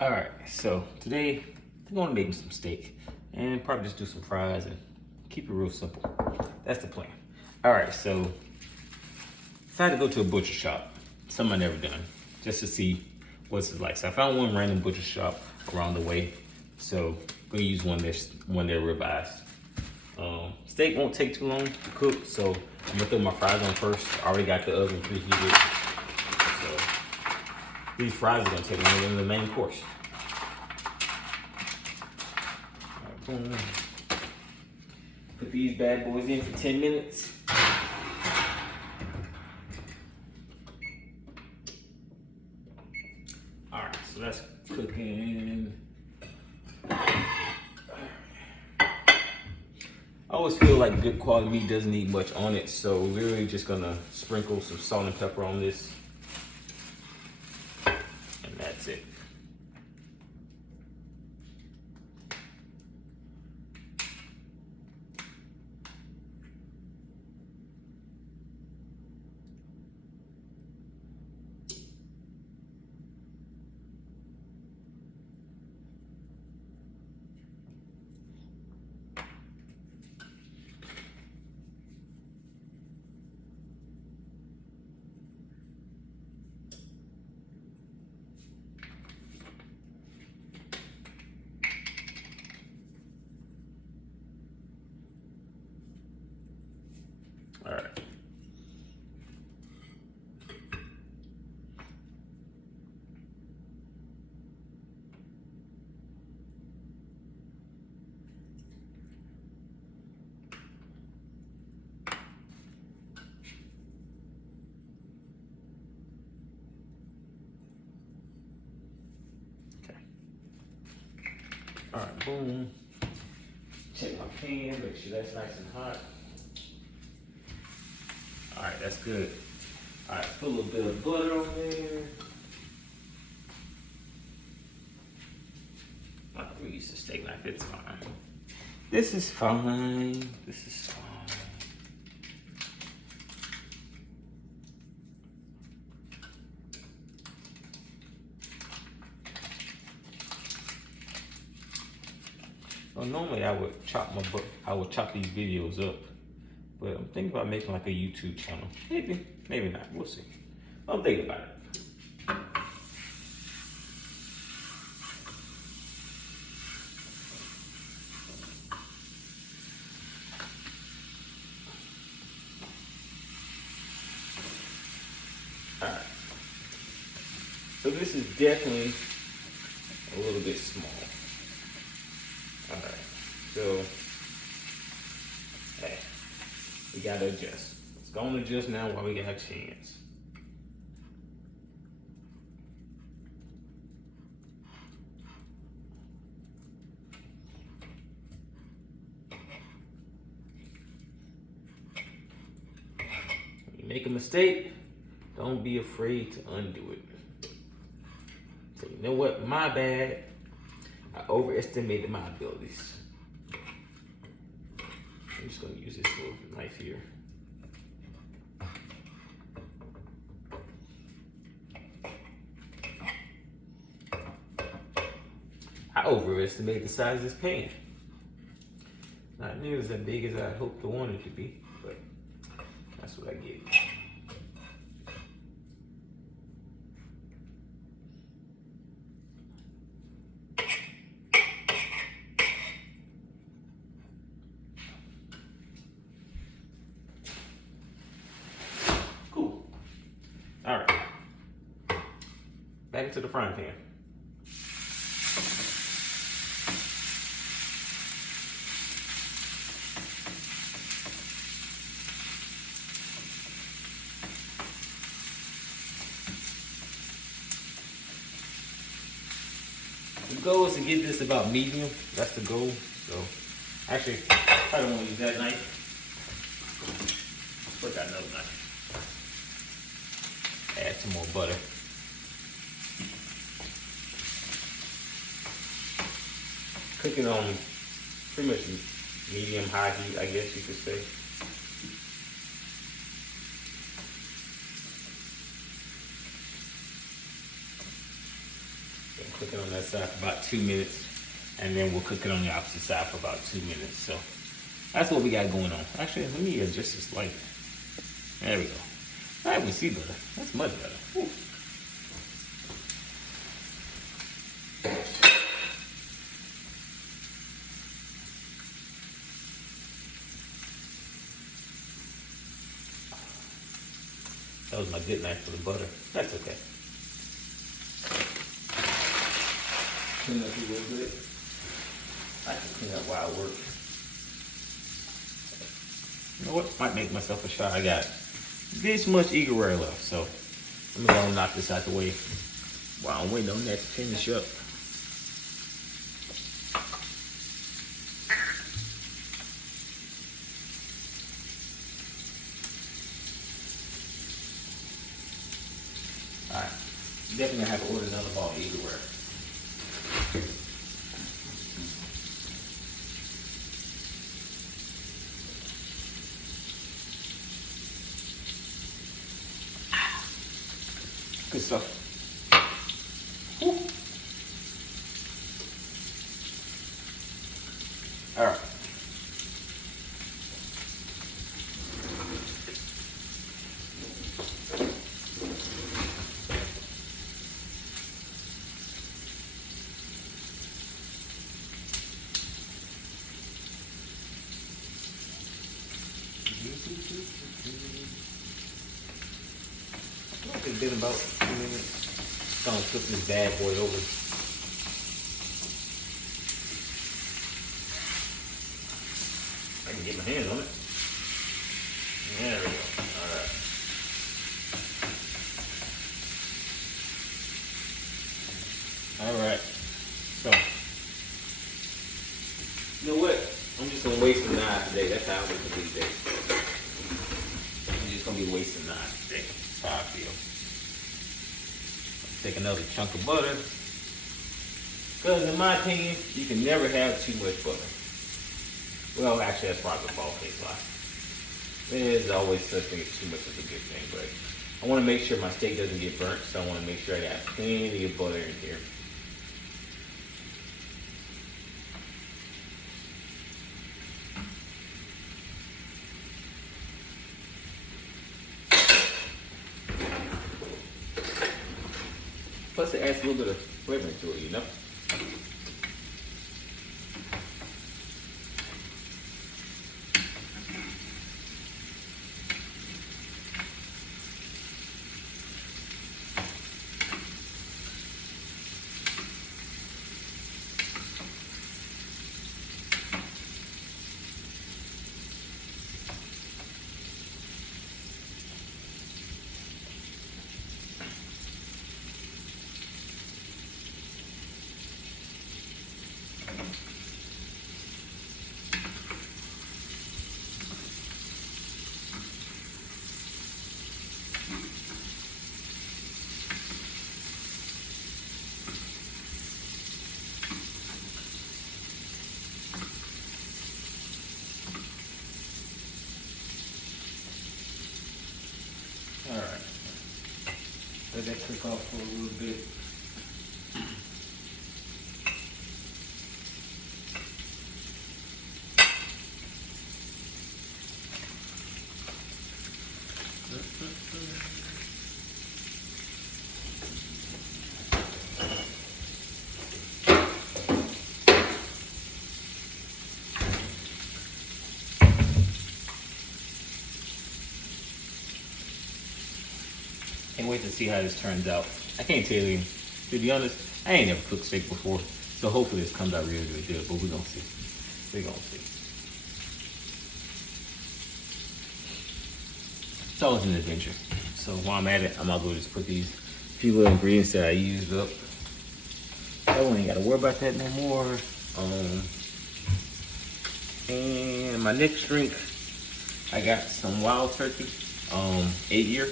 All right, so today I'm gonna make some steak and probably just do some fries and keep it real simple. That's the plan. All right, so decided to go to a butcher shop, something I never done, just to see what's it like. So I found one random butcher shop around the way, so I'm gonna use one they're revised. Steak won't take too long to cook, so I'm gonna throw my fries on first. I already got the oven preheated, so these fries are gonna take longer than the main course. All right, boom. Put these bad boys in for 10 minutes. All right, so that's cooking. I always feel like good quality meat doesn't need much on it, so we're really just gonna sprinkle some salt and pepper on this. And that's it. All right. Okay. All right, boom. Check my pan, make sure that's nice and hot. All right, that's good. All right, put a little bit of butter on there. I'm gonna use the steak knife, it's fine. This is fine, this is fine. Well, normally I would chop these videos up, but I'm thinking about making like a YouTube channel. Maybe, maybe not. We'll see. I'm thinking about it. All right. So this is definitely a little bit small. All right. So, hey, we gotta adjust. Let's go and adjust now while we got a chance. When you make a mistake, don't be afraid to undo it. So you know what? My bad. I overestimated my abilities. I'm just gonna use this little knife here. I overestimated the size of this pan. Not nearly as big as I hoped or wanted it to be, but that's what I get. Cool. All right. Back into the frying pan. The goal is to get this about medium. That's the goal. So, actually, I don't want to use that knife. Put that another knife. Add some more butter. Cooking on pretty much medium high heat, I guess you could say. Cook it on that side for about 2 minutes, and then we'll cook it on the opposite side for about 2 minutes. So that's what we got going on. Actually, let me adjust this light. There we go. All right, we see better. That's much better. Whew. That was my good knife for the butter. That's okay. Clean up a little bit. I can clean up while I work. You know what? Might make myself a shot. I got this much eagerware left, so I'm gonna knock this out the way while I'm waiting on that to finish up. Alright, definitely gonna have to order another ball of eagerware. Good stuff. Woo. All right. It's been about 2 minutes. Gonna flip this bad boy over. I can get my hands on it. There we go. All right. All right. So, you know what? I'm just gonna waste the knife today. That's how I'm gonna do today. I'm just gonna be wasting knives today. That's how I feel. Take another chunk of butter. Because in my opinion, you can never have too much butter. Well, actually, that's probably a bald-faced lie. There's always such thing as too much is a good thing, but I want to make sure my steak doesn't get burnt, so I want to make sure I got plenty of butter in here. Plus, it adds a little bit of flavor to it, you know? Alright. Let that cook off for a little bit. Can't wait to see how this turns out. I can't tell you, to be honest, I ain't never cooked steak before, so hopefully this comes out really, really good, but we're gonna see. We're gonna see. It's always an adventure. So while I'm at it, I might as well just put these few little ingredients that I used up. That one ain't gotta worry about that no more. And my next drink, I got some Wild Turkey, 8-year.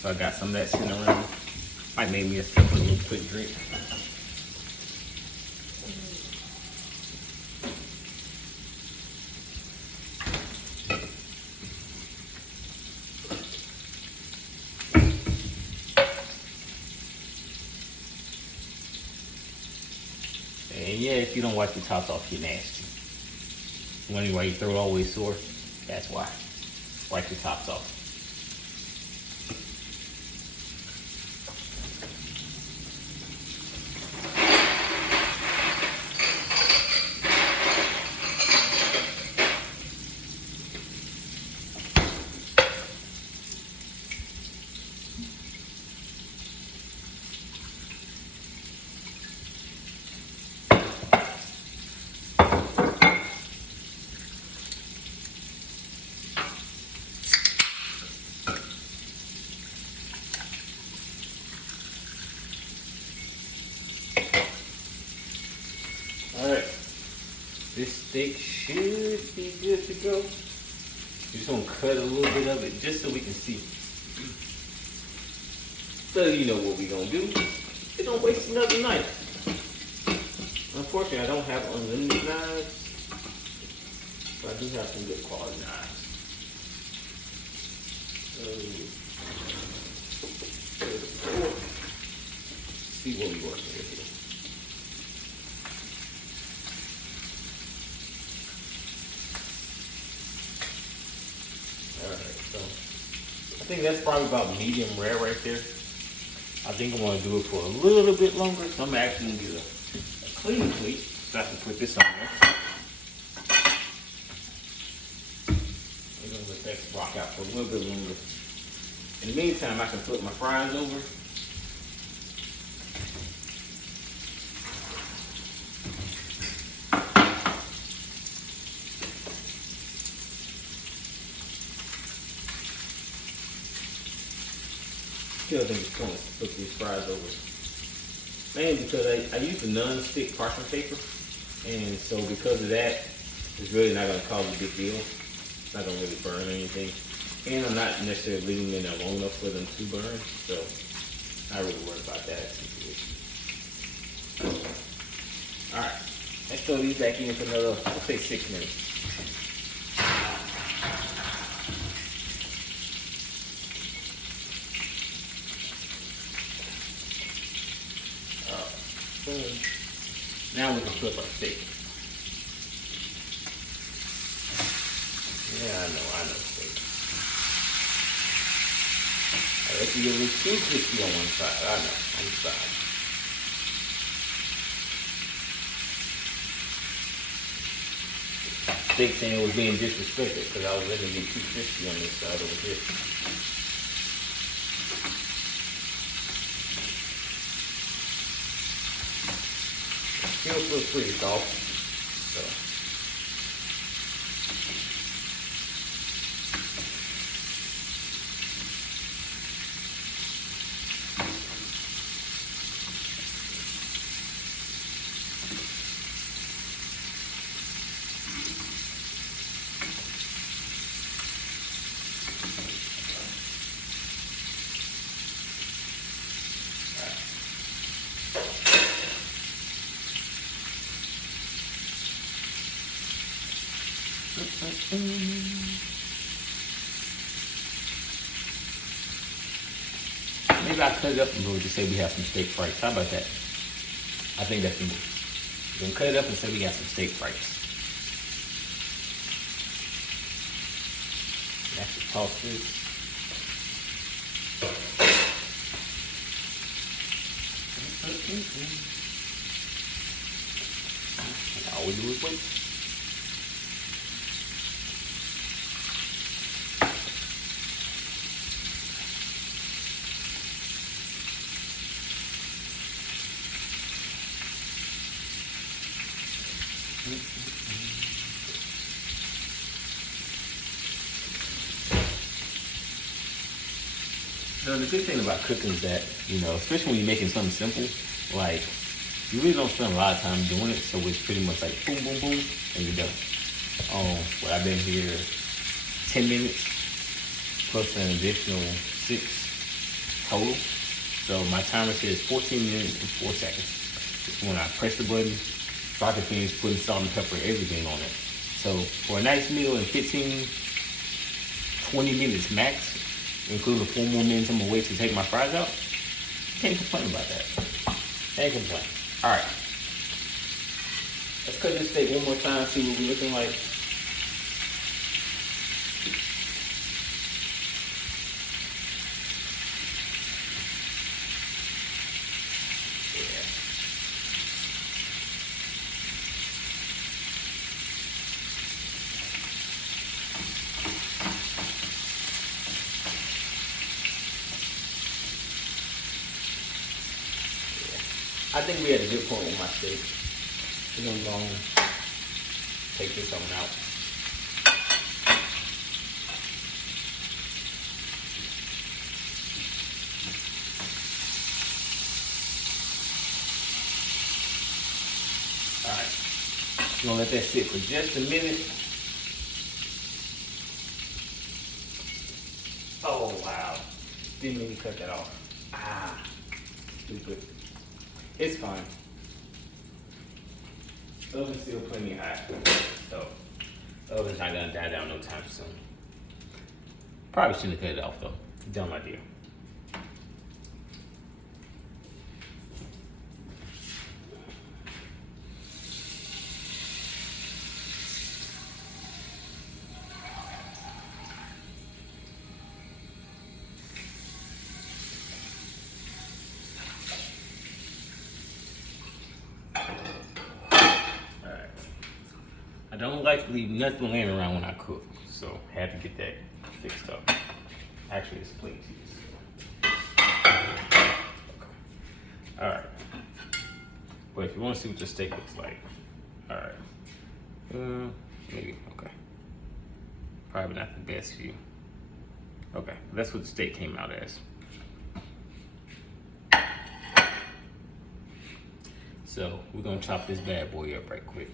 So I got some of that sitting around. Might make me a simple little quick drink. And yeah, if you don't wipe the tops off, you're nasty. Wondering why your throat always sore? That's why. Wipe the tops off. Alright, this steak should be good to go. Just gonna cut a little bit of it just so we can see. So you know what we're gonna do. We don't waste another knife. Unfortunately, I don't have unlimited knives, but I do have some good quality knives. See what we're working with here. Alright, so I think that's probably about medium rare right there. I think I'm gonna do it for a little bit longer, so I'm actually gonna get a cleaning plate so I can put this on there. I'm gonna let that rock out for a little bit longer. In the meantime, I can flip my fries over. Still think it's going to flip these fries over. Mainly because I use the non-stick parchment paper, and so because of that, it's really not going to cause a big deal. It's not going to really burn or anything. And I'm not necessarily leaving them in there long enough for them to burn, so not really worried about that situation. Alright, let's throw these back in for another, let's say 6 minutes. Now we can flip our steak. Yeah, I know steak. I let you get a little too crispy on one side. I know, on the side. Steak saying it was being disrespected because I was letting it get too crispy on this side over here. Still feels pretty soft, so. Maybe I'll cut it up and we'll just say we have some steak frites. How about that? I think that's the move. We're gonna cut it up and say we got some steak frites. That's the toss this. And all we do is wait. So the good thing about cooking is that, you know, especially when you're making something simple, like, you really don't spend a lot of time doing it, so it's pretty much like boom, boom, boom, and you're done. Well, I've been here 10 minutes, plus an additional 6 total. So my timer says 14 minutes and 4 seconds. It's when I press the button, so I can finish putting salt and pepper and everything on it. So for a nice meal in 15, 20 minutes max, including 4 more minutes I'm gonna wait to take my fries out, can't complain about that. Can't complain. All right. Let's cut this steak one more time, see what we're looking like. I think we had a good point with my steak. We're gonna go and take this on out. All right, we're gonna let that sit for just a minute. Oh wow, didn't mean to cut that off. Ah, stupid. It's fine. The oven's still plenty hot, so the oven's not gonna die down no time soon. Probably shouldn't have cut it off though. Dumb idea. I don't like to leave nothing laying around when I cook, so I had to get that fixed up. Actually, it's plain cheese. Okay. All right. But if you want to see what the steak looks like, all right. Maybe, okay. Probably not the best view. Okay, that's what the steak came out as. So we're gonna chop this bad boy up right quick.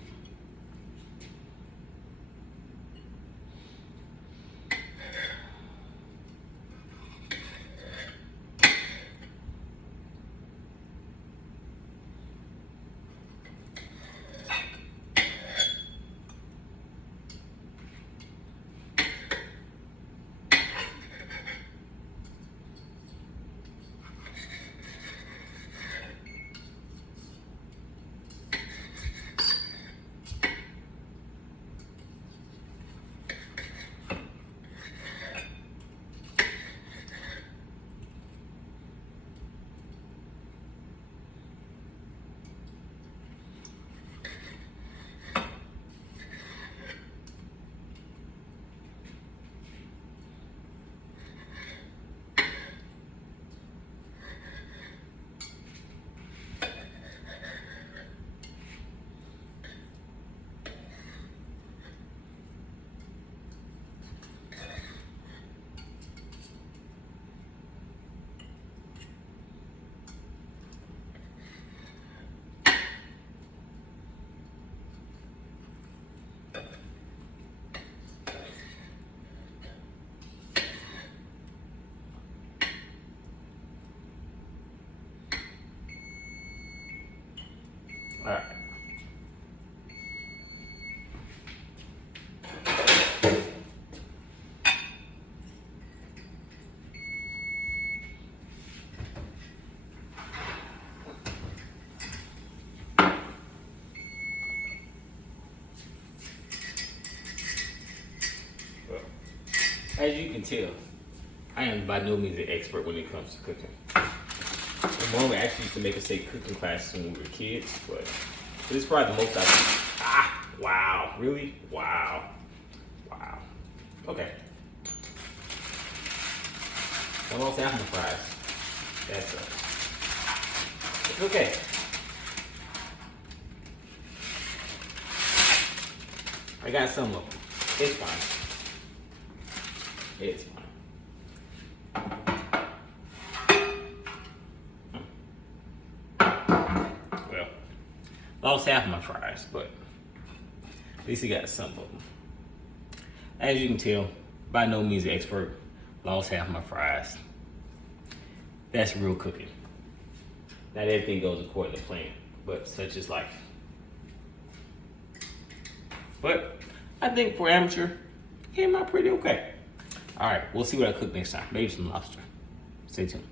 All right. Well, as you can tell, I am by no means an expert when it comes to cooking. My mom actually used to make us take cooking classes when we were kids, but this is probably the most I've. Wow, really? Wow. Wow. Okay. I lost half my fries. That sucks. It's okay. I got some of them. It's fine. It's fine. Well, lost half my fries, but at least he got some of them. As you can tell, by no means an expert. Lost half my fries. That's real cooking. Not everything goes according to plan, but such is life. But I think for amateur, it came out pretty okay. All right, we'll see what I cook next time. Maybe some lobster. Stay tuned.